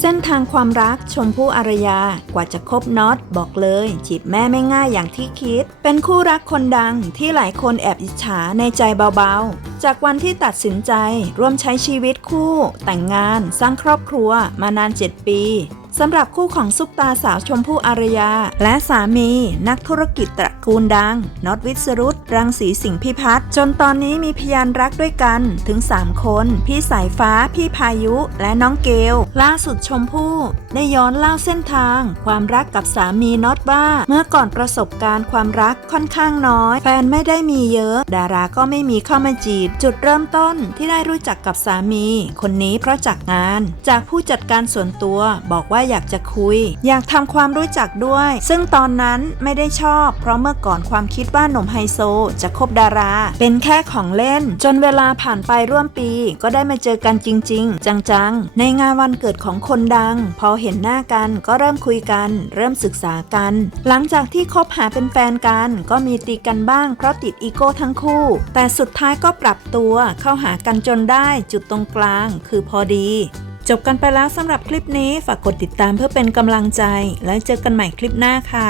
เส้นทางความรักชมพู่อารยากว่าจะคบน็อตบอกเลย จีบแม่ไม่ง่ายอย่างที่คิด เป็นคู่รักคนดังที่หลายคนแอบอิจฉาในใจเบาๆ จากวันที่ตัดสินใจร่วมใช้ชีวิตคู่ แต่งงานสร้างครอบครัวมานาน 7 ปี สำหรับคู่ของซุปตาสาวชมพู่อารยา และสามี นักธุรกิจตระกูลดังน็อตวิสรุตรังสีสิงห์พิพัฒน์จนตอนนี้มีพยานรักด้วยกันถึง 3 คน พี่สายฟ้า พี่พายุและน้องเกล ล่าสุดชมพู่ได้ย้อนเล่าเส้นทาง ความรักกับสามีน็อตว่า เมื่อก่อนประสบการณ์ความรักค่อนข้างน้อย แฟนไม่ได้มีเยอะ ดาราก็ไม่มีเข้ามาจีบ จุดเริ่มต้นที่ได้รู้จักกับสามี คนนี้เพราะจากงาน จากผู้จัดการส่วนตัวบอกว่าอยากจะคุย อยากทำความรู้จักด้วย ซึ่งตอนนั้นไม่ได้ชอบ เพราะเมื่อก่อนความคิดว่าหนุ่มไฮโซ จะคบดารา เป็นแค่ของเล่น จนเวลาผ่านไปร่วมปี ก็ได้มาเจอกันจริง ๆ จังๆ ในงานวันเกิดของคนดัง พอเห็นหน้ากันก็เริ่มคุยกัน เริ่มศึกษากัน หลังจากที่คบหาเป็นแฟนกัน ก็มีตีกันบ้างเพราะติดอีโก้ทั้งคู่ แต่สุดท้ายก็ปรับตัวเข้าหากันจนได้จุดตรงกลาง คือพอดี จบกันไปแล้วสำหรับคลิปนี้ ฝากกดติดตามเพื่อเป็นกำลังใจ และเจอกันใหม่คลิปหน้าค่ะ